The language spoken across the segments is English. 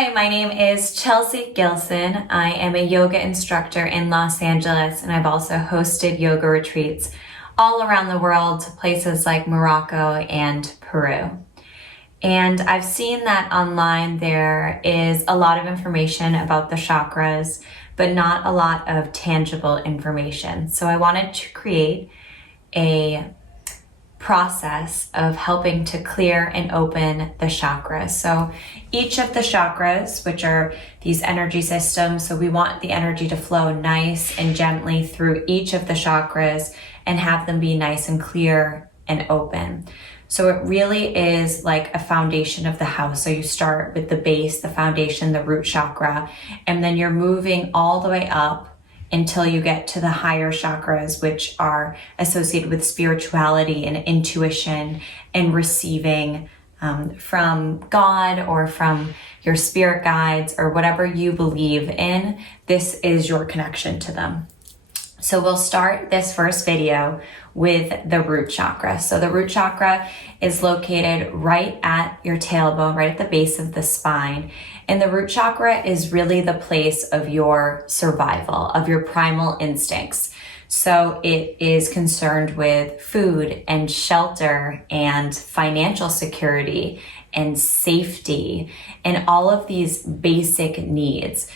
Hi, my name is Chelsea Gilson. I am a yoga instructor in Los Angeles, and I've also hosted yoga retreats all around the world to places like Morocco and Peru. And I've seen that online there is a lot of information about the chakras, but not a lot of tangible information. So I wanted to create a process of helping to clear and open the chakras. So each of the chakras, which are these energy systems, so we want the energy to flow nice and gently through each of the chakras and have them be nice and clear and open. So it really is like a foundation of the house. So you start with the base, the foundation, the root chakra, and then you're moving all the way up until you get to the higher chakras, which are associated with spirituality and intuition and receiving from God or from your spirit guides or whatever you believe in. This is your connection to them. So we'll start this first video with the root chakra. So the root chakra is located right at your tailbone, right at the base of the spine. And the root chakra is really the place of your survival, of your primal instincts. So it is concerned with food and shelter and financial security and safety and all of these basic needs.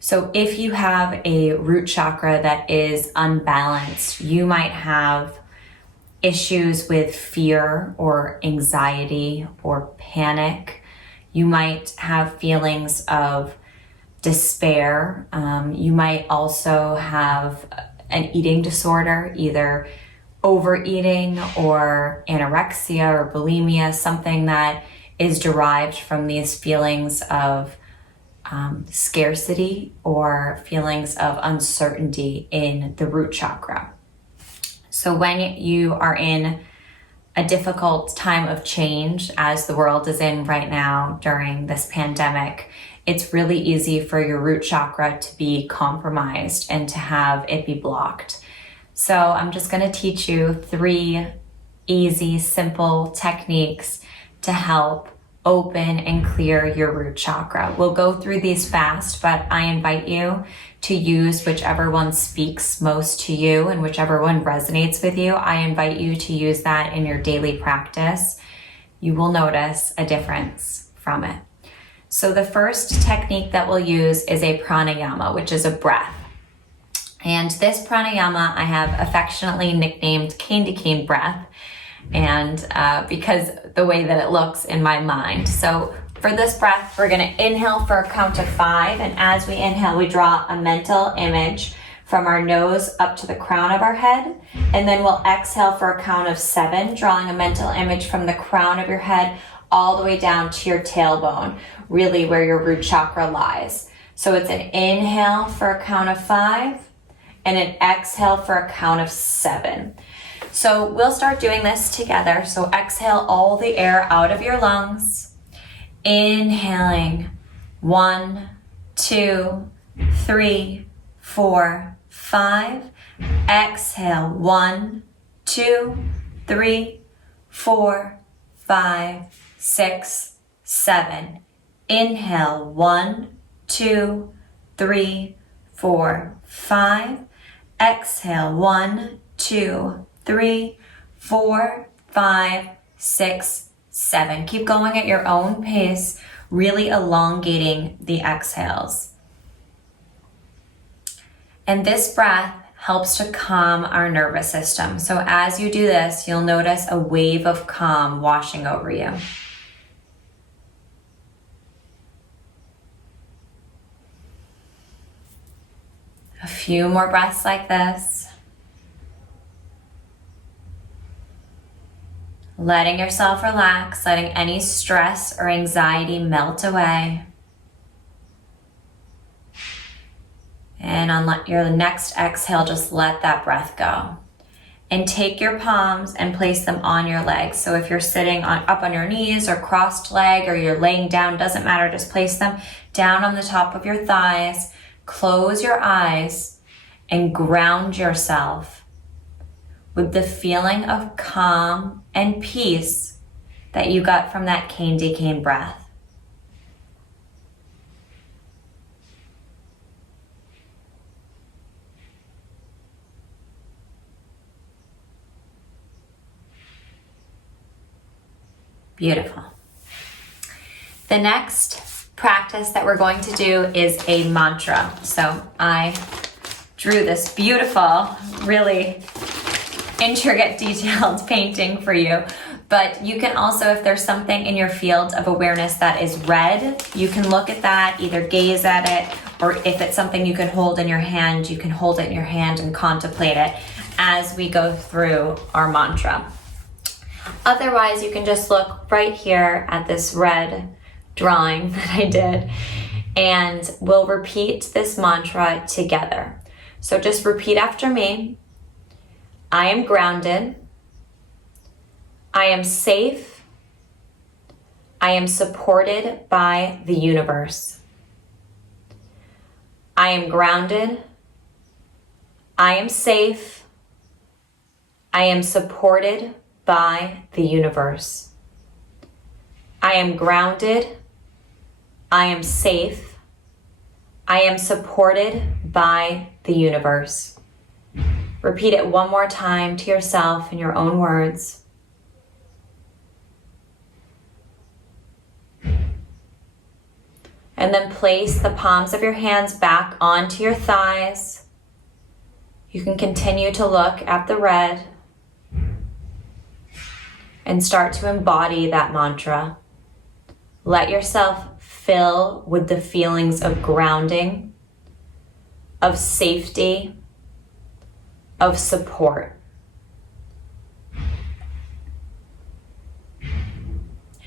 So if you have a root chakra that is unbalanced, you might have issues with fear or anxiety or panic. You might have feelings of despair. You might also have an eating disorder, either overeating or anorexia or bulimia, something that is derived from these feelings of scarcity or feelings of uncertainty in the root chakra. So when you are in a difficult time of change, as the world is in right now during this pandemic, it's really easy for your root chakra to be compromised and to have it be blocked. So I'm just going to teach you 3 easy, simple techniques to help open and clear your root chakra. We'll go through these fast, but I invite you to use whichever one speaks most to you and whichever one resonates with you. I invite you to use that in your daily practice. You will notice a difference from it. So the first technique that we'll use is a pranayama, which is a breath. And this pranayama I have affectionately nicknamed candy cane breath, and because the way that it looks in my mind. So for this breath, we're going to inhale for a count of 5, and as we inhale, we draw a mental image from our nose up to the crown of our head, and then we'll exhale for a count of 7, drawing a mental image from the crown of your head all the way down to your tailbone, really where your root chakra lies. So it's an inhale for a count of 5 and an exhale for a count of 7. So we'll start doing this together. So exhale all the air out of your lungs. Inhaling 1, 2, 3, 4, 5. Exhale 1, 2, 3, 4, 5, 6, 7. Inhale 1, 2, 3, 4, 5. Exhale 1, 2, 3, 4, 5, 6, 7. Keep going at your own pace, really elongating the exhales. And this breath helps to calm our nervous system. So as you do this, you'll notice a wave of calm washing over you. A few more breaths like this. Letting yourself relax, letting any stress or anxiety melt away. And on your next exhale, just let that breath go. And take your palms and place them on your legs. So if you're sitting up on your knees or crossed leg or you're laying down, doesn't matter, just place them down on the top of your thighs. Close your eyes and ground yourself with the feeling of calm and peace that you got from that candy cane breath. Beautiful. The next practice that we're going to do is a mantra. So I drew this beautiful, really intricate, detailed painting for you. But you can also, if there's something in your field of awareness that is red, you can look at that, either gaze at it, or if it's something you can hold in your hand, you can hold it in your hand and contemplate it as we go through our mantra. Otherwise, you can just look right here at this red drawing that I did, and we'll repeat this mantra together. So just repeat after me. I am grounded. I am safe. I am supported by the universe. I am grounded. I am safe. I am supported by the universe. I am grounded. I am safe. I am supported by the universe. Repeat it one more time to yourself in your own words. And then place the palms of your hands back onto your thighs. You can continue to look at the red and start to embody that mantra. Let yourself fill with the feelings of grounding, of safety, of support.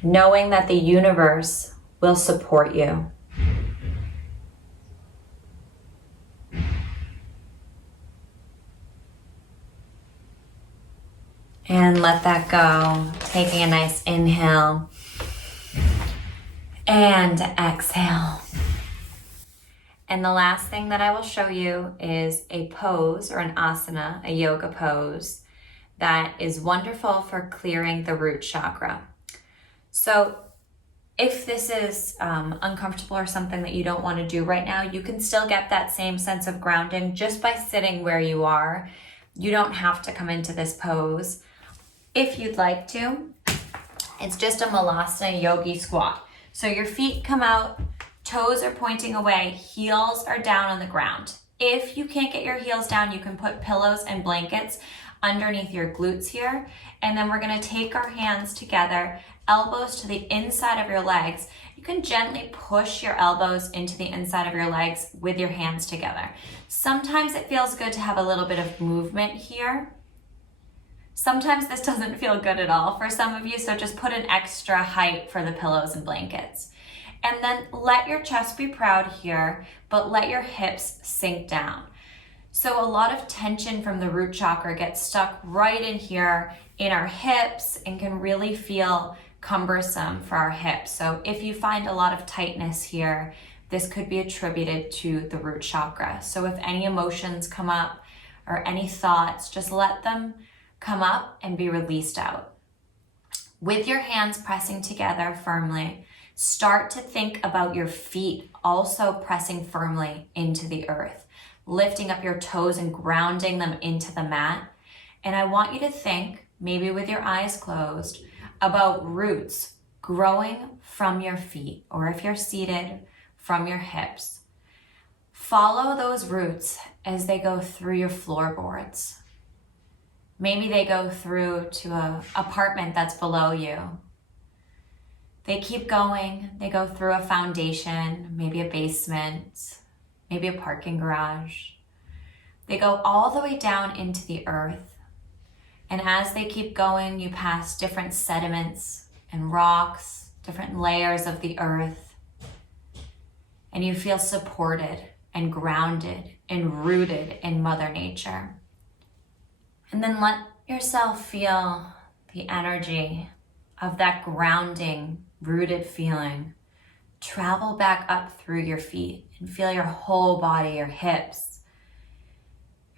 Knowing that the universe will support you. And let that go, taking a nice inhale and exhale. And the last thing that I will show you is a pose or an asana, a yoga pose that is wonderful for clearing the root chakra. So if this is uncomfortable or something that you don't want to do right now, you can still get that same sense of grounding just by sitting where you are. You don't have to come into this pose. If you'd like to, it's just a malasana yogi squat. So your feet come out, toes are pointing away, heels are down on the ground. If you can't get your heels down, you can put pillows and blankets underneath your glutes here. And then we're gonna take our hands together, elbows to the inside of your legs. You can gently push your elbows into the inside of your legs with your hands together. Sometimes it feels good to have a little bit of movement here. Sometimes this doesn't feel good at all for some of you, so just put an extra height for the pillows and blankets. And then let your chest be proud here, but let your hips sink down. So a lot of tension from the root chakra gets stuck right in here in our hips and can really feel cumbersome for our hips. So if you find a lot of tightness here, this could be attributed to the root chakra. So if any emotions come up or any thoughts, just let them come up and be released out. With your hands pressing together firmly, start to think about your feet also pressing firmly into the earth, lifting up your toes and grounding them into the mat. And I want you to think, maybe with your eyes closed, about roots growing from your feet, or if you're seated, from your hips. Follow those roots as they go through your floorboards. Maybe they go through to an apartment that's below you. They keep going, they go through a foundation, maybe a basement, maybe a parking garage. They go all the way down into the earth. And as they keep going, you pass different sediments and rocks, different layers of the earth. And you feel supported and grounded and rooted in Mother Nature. And then let yourself feel the energy of that grounding, rooted feeling travel back up through your feet and feel your whole body, your hips,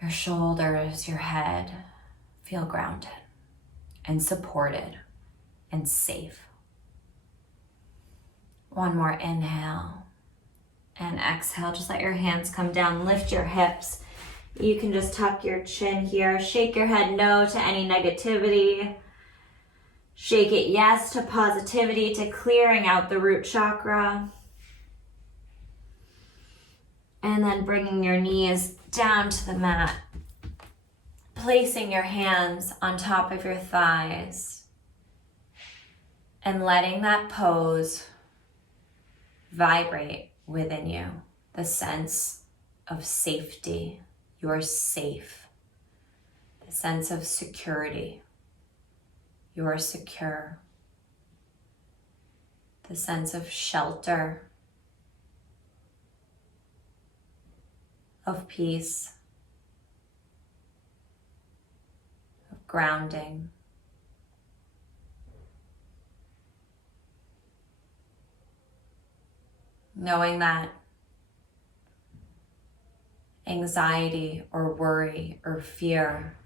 your shoulders, your head, feel grounded and supported and safe. One more inhale and exhale. Just let your hands come down, lift your hips. You can just tuck your chin here, shake your head no to any negativity. Shake it yes to positivity, to clearing out the root chakra. And then bringing your knees down to the mat. Placing your hands on top of your thighs. And letting that pose vibrate within you. The sense of safety. You're safe. The sense of security. You're secure. The sense of shelter, of peace, of grounding. Knowing that anxiety or worry or fear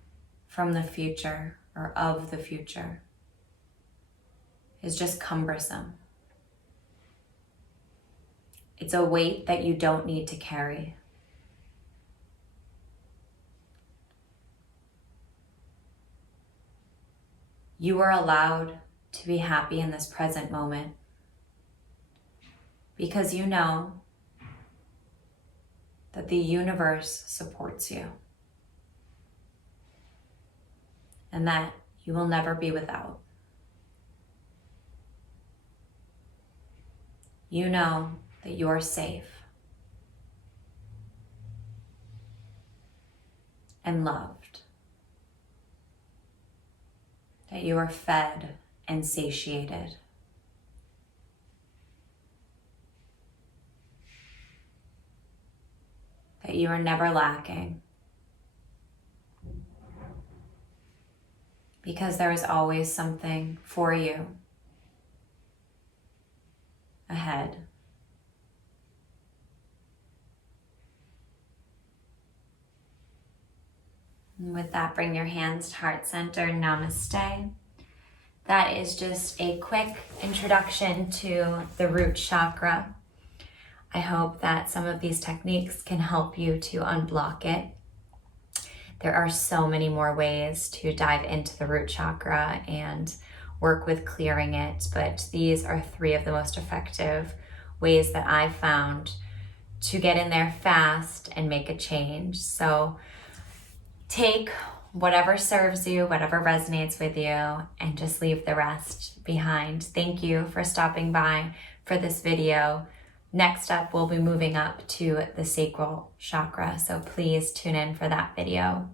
from the future or of the future is just cumbersome. It's a weight that you don't need to carry. You are allowed to be happy in this present moment because you know that the universe supports you and that you will never be without. You know that you are safe and loved, that you are fed and satiated. That you are never lacking, because there is always something for you ahead. And with that, bring your hands to heart center. Namaste. That is just a quick introduction to the root chakra. I hope that some of these techniques can help you to unblock it. There are so many more ways to dive into the root chakra and work with clearing it, but these are 3 of the most effective ways that I've found to get in there fast and make a change. So take whatever serves you, whatever resonates with you, and just leave the rest behind. Thank you for stopping by for this video. Next up, we'll be moving up to the sacral chakra, so please tune in for that video.